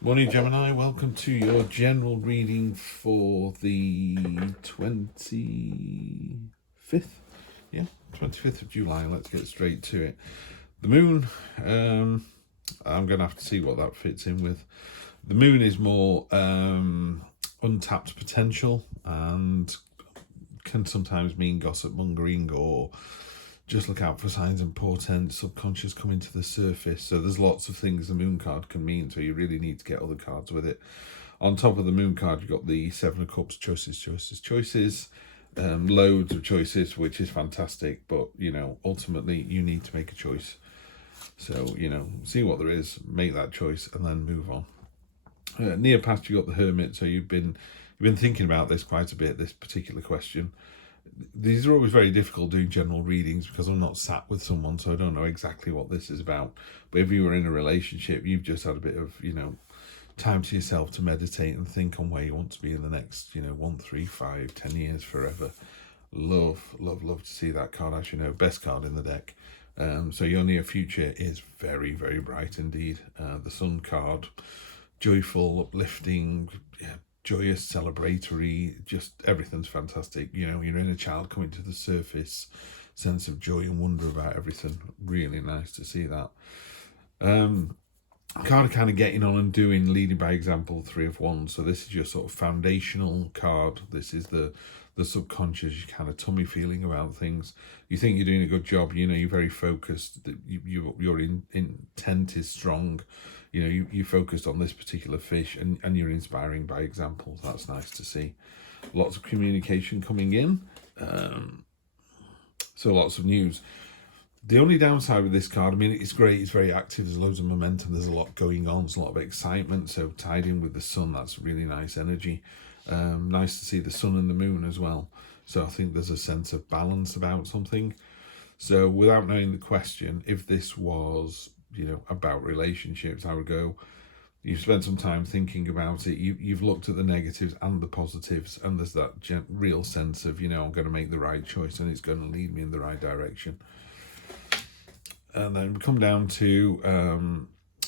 Morning, Gemini. Welcome to your general reading for the 25th. Yeah, 25th of July. Let's get straight to it. The moon, I'm going to have to see what that fits in with. The moon is more untapped potential and can sometimes mean gossip mongering or just look out for signs and portents, subconscious coming to the surface. So there's lots of things the moon card can mean, so you really need to get other cards with it. On top of the moon card, you've got the Seven of Cups, choices, loads of choices, which is fantastic, but, ultimately you need to make a choice. So, see what there is, make that choice, and then move on. Near past, you've got the Hermit, so you've been thinking about this quite a bit, this particular question. These are always very difficult doing general readings because I'm not sat with someone, so I don't know exactly what this is about. But if you were in a relationship, you've just had a bit of, time to yourself to meditate and think on where you want to be in the next, 1, 3, 5, 10 years, forever. Love to see that card, as you know, best card in the deck. So your near future is very, very bright indeed. The Sun card, joyful, uplifting, joyous, celebratory, just everything's fantastic. Your inner child coming to the surface, sense of joy and wonder about everything. Really nice to see that. Card kind of getting on and doing, leading by example, Three of Wands. So this is your sort of foundational card. This is the subconscious, your kind of tummy feeling about things. You think you're doing a good job, you're very focused, your intent is strong. You focused on this particular fish and you're inspiring by example. That's nice to see. Lots of communication coming in. So lots of news. The only downside with this card, it's great, it's very active, there's loads of momentum, there's a lot going on, there's a lot of excitement, so tied in with the sun, that's really nice energy. Nice to see the sun and the moon as well. So I think there's a sense of balance about something. So without knowing the question, if this was about relationships, I would go, you've spent some time thinking about it, you've looked at the negatives and the positives, and there's that real sense of, I'm going to make the right choice and it's going to lead me in the right direction. And then we come down to,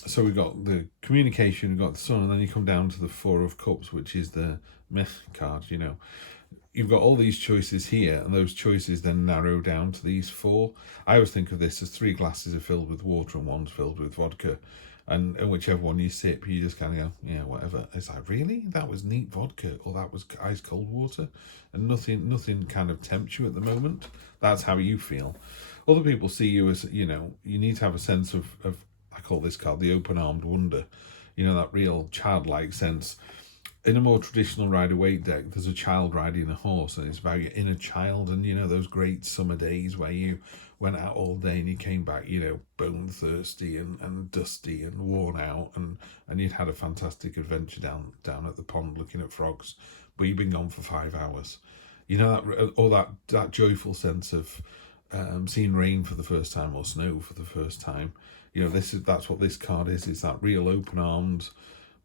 so we've got the communication, we've got the sun, and then you come down to the Four of Cups, which is the meh card, You've got all these choices here, and those choices then narrow down to these four. I always think of this as 3 glasses are filled with water and one's filled with vodka. And whichever one you sip, you just kind of go, yeah, whatever. It's like, really? That was neat vodka, or that was ice cold water? And nothing kind of tempts you at the moment. That's how you feel. Other people see you as, you need to have a sense of I call this card the open-armed wonder. That real childlike sense. In a more traditional Rider-Waite deck, there's a child riding a horse, and it's about your inner child, and those great summer days where you went out all day and you came back, bone thirsty and dusty and worn out, and you'd had a fantastic adventure down at the pond looking at frogs, but you've been gone for 5 hours. That joyful sense of seeing rain for the first time or snow for the first time. That's what this card is. It's that real open-armed,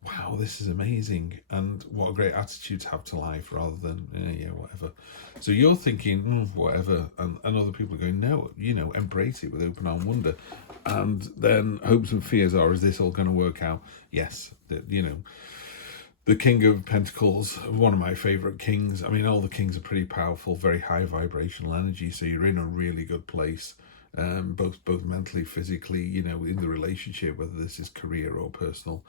wow, this is amazing, and what a great attitude to have to life, rather than whatever. So you're thinking whatever, and other people are going, no, embrace it with open arm wonder. And then hopes and fears are, is this all going to work out? Yes, the King of Pentacles, one of my favorite kings. All the kings are pretty powerful, very high vibrational energy, so you're in a really good place. Both mentally, physically, in the relationship, whether this is career or personal.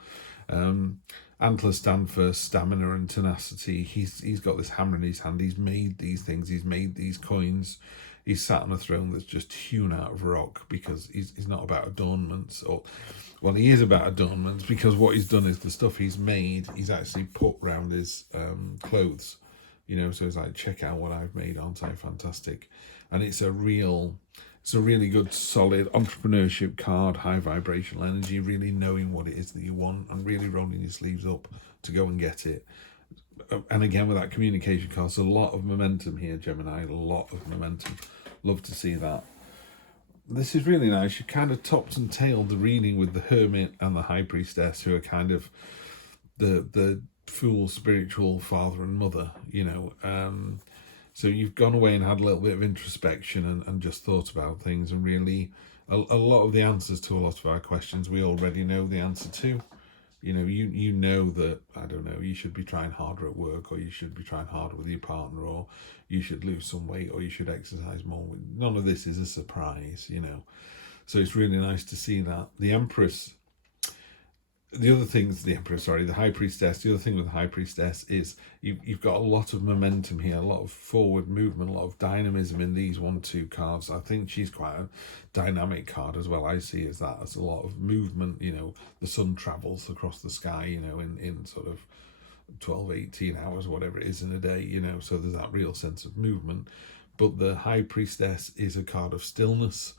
Antlers stand for stamina and tenacity. He's got this hammer in his hand. He's made these things. He's made these coins. He's sat on a throne that's just hewn out of rock, because he's not about adornments. Well, he is about adornments, because what he's done is the stuff he's made, he's actually put around his clothes. So it's like, check out what I've made, aren't I fantastic? And it's a really good, solid entrepreneurship card, high vibrational energy, really knowing what it is that you want and really rolling your sleeves up to go and get it. And again, with that communication card, so a lot of momentum here, Gemini, a lot of momentum. Love to see that. This is really nice. You kind of topped and tailed the reading with the Hermit and the High Priestess, who are kind of the fool, spiritual father and mother, So you've gone away and had a little bit of introspection and just thought about things, and really a lot of the answers to a lot of our questions we already know the answer to. You know, you know that, I don't know, you should be trying harder at work, or you should be trying harder with your partner, or you should lose some weight, or you should exercise more. None of this is a surprise, you know. So it's really nice to see that. The Empress, the other things, the Empress, sorry, the High Priestess, the other thing with the High Priestess is you've got a lot of momentum here, a lot of forward movement, a lot of dynamism in these 1-2 cards. I think she's quite a dynamic card as well. I see as that as a lot of movement. You know, the sun travels across the sky, you know, in sort of 12, 18 hours, whatever it is in a day, you know, so there's that real sense of movement. But the High Priestess is a card of stillness.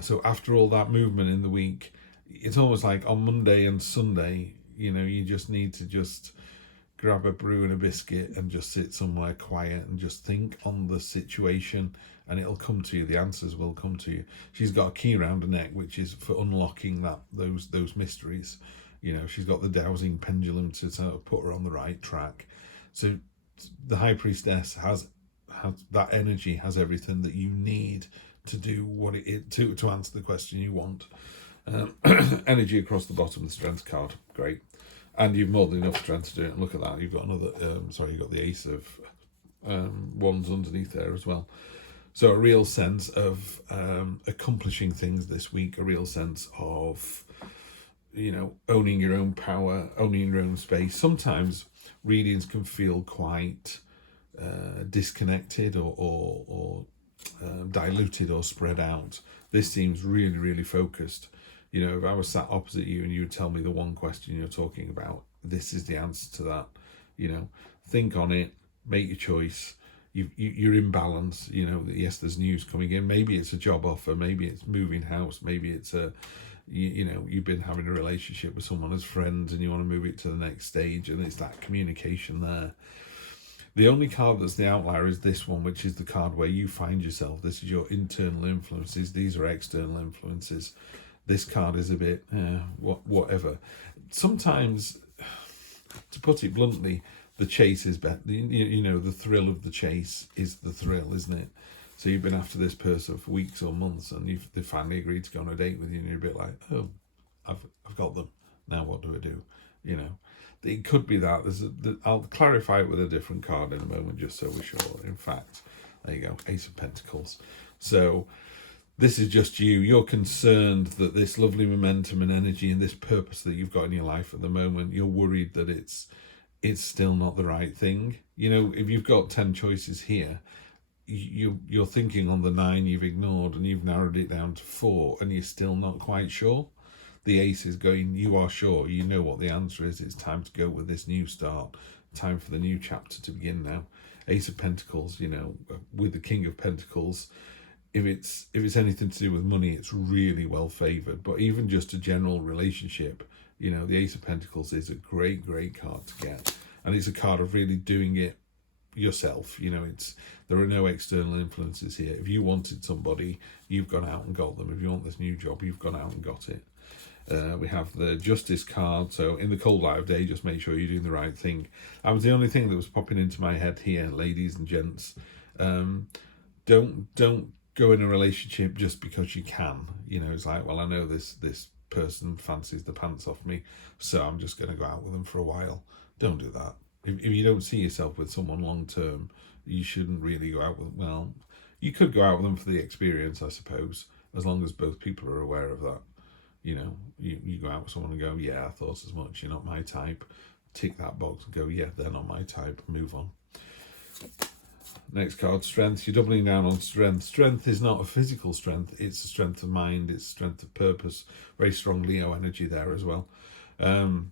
So after all that movement in the week, it's almost like on Monday and Sunday, you know, you just need to just grab a brew and a biscuit and just sit somewhere quiet and just think on the situation, and it'll come to you. The answers will come to you. She's got a key around her neck, which is for unlocking those mysteries. You know, she's got the dowsing pendulum to sort of put her on the right track. So the High Priestess has that energy, has everything that you need to do what to answer the question you want. Energy across the bottom of the Strength card, great, and you've more than enough strength to do it. And look at that, you've got another you've got the Ace of Wands underneath there as well. So a real sense of accomplishing things this week, a real sense of, you know, owning your own power, owning your own space. Sometimes readings can feel quite disconnected or diluted or spread out. This seems really, really focused. You know, if I was sat opposite you and you would tell me the one question you're talking about, this is the answer to that. You know, think on it, make your choice. You're in balance. You know, yes, there's news coming in. Maybe it's a job offer. Maybe it's moving house. Maybe it's you know, you've been having a relationship with someone as friends and you want to move it to the next stage, and it's that communication there. The only card that's the outlier is this one, which is the card where you find yourself. This is your internal influences. These are external influences. This card is a bit, whatever. Sometimes, to put it bluntly, the chase is better. You know, the thrill of the chase is the thrill, isn't it? So you've been after this person for weeks or months, and they finally agreed to go on a date with you, and you're a bit like, oh, I've got them. Now what do I do? You know. It could be that. I'll clarify it with a different card in a moment, just so we're sure. In fact, there you go, Ace of Pentacles. So this is just you. You're concerned that this lovely momentum and energy and this purpose that you've got in your life at the moment, you're worried that it's still not the right thing. You know, if you've got 10 choices here, you're thinking on the 9 you've ignored, and you've narrowed it down to 4, and you're still not quite sure. The Ace is going, you are sure, you know what the answer is. It's time to go with this new start. Time for the new chapter to begin now. Ace of Pentacles, you know, with the King of Pentacles, if it's anything to do with money, it's really well favoured. But even just a general relationship, you know, the Ace of Pentacles is a great, great card to get. And it's a card of really doing it yourself. You know, there are no external influences here. If you wanted somebody, you've gone out and got them. If you want this new job, you've gone out and got it. We have the Justice card. So in the cold light of day, just make sure you're doing the right thing. That was the only thing that was popping into my head here, ladies and gents. Don't go in a relationship just because you can. You know, it's like, well, I know this person fancies the pants off me, so I'm just going to go out with them for a while. Don't do that. If you don't see yourself with someone long term, you shouldn't really go out with them. Well, you could go out with them for the experience, I suppose, as long as both people are aware of that. You know, you go out with someone and go, yeah, I thought as much, you're not my type. Tick that box and go, yeah, they're not my type. Move on. Next card, Strength. You're doubling down on strength. Strength is not a physical strength. It's a strength of mind. It's strength of purpose. Very strong Leo energy there as well. And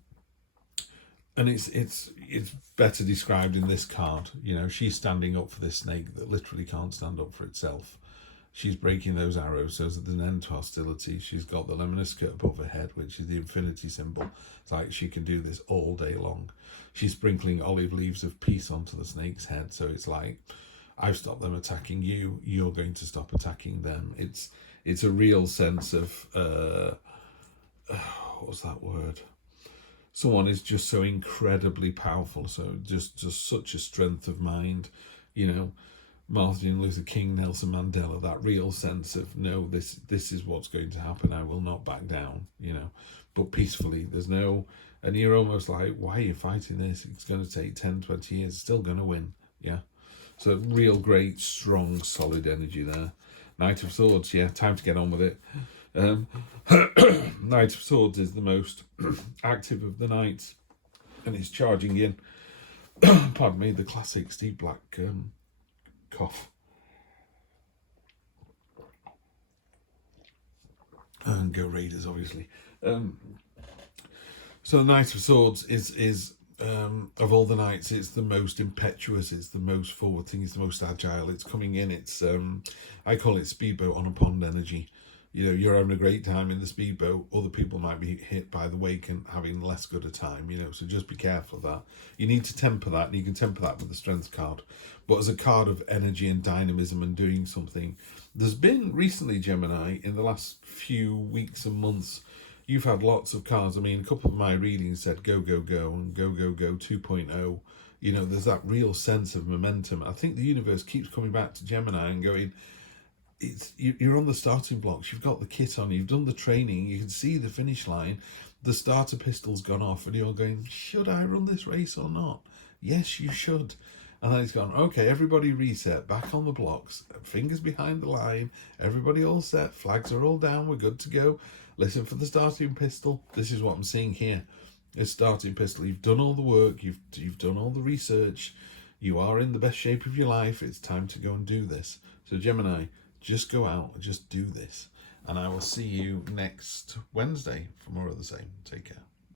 it's better described in this card. You know, she's standing up for this snake that literally can't stand up for itself. She's breaking those arrows so that there's an end to hostility. She's got the luminous skirt above her head, which is the infinity symbol. It's like she can do this all day long. She's sprinkling olive leaves of peace onto the snake's head. So it's like, I've stopped them attacking you. You're going to stop attacking them. It's a real sense of, what's that word? Someone is just so incredibly powerful. So just such a strength of mind, you know. Martin Luther King, Nelson Mandela, that real sense of, no, this is what's going to happen. I will not back down, you know, but peacefully. There's no And you're almost like, why are you fighting this? It's going to take 10, 20 years. It's still going to win. Yeah. So real great, strong, solid energy there. Knight of Swords, yeah, time to get on with it. Knight of Swords is the most active of the knights, and it's charging in. Pardon me, the classic Steve Black cough. And go Raiders, obviously. So the Knight of Swords is of all the knights, it's the most impetuous, it's the most forward thing, it's the most agile. It's coming in, it's I call it speedboat on a pond energy. You know, you're having a great time in the speedboat, other people might be hit by the wake and having less good a time, you know, so just be careful of that. You need to temper that, and you can temper that with the Strength card. But as a card of energy and dynamism and doing something, there's been recently, Gemini, in the last few weeks and months, you've had lots of cards. I mean, a couple of my readings said go, go, go, and go, go, go 2.0. You know, there's that real sense of momentum. I think the universe keeps coming back to Gemini and going, you're on the starting blocks, you've got the kit on, you've done the training, you can see the finish line, the starter pistol's gone off, and you're going, should I run this race or not? Yes, you should. And then it's gone, okay, everybody reset, back on the blocks, fingers behind the line, everybody all set, flags are all down, we're good to go. Listen for the starting pistol. This is what I'm seeing here. A starting pistol. You've done all the work, you've done all the research, you are in the best shape of your life, it's time to go and do this. So Gemini, just go out and just do this. And I will see you next Wednesday for more of the same. Take care.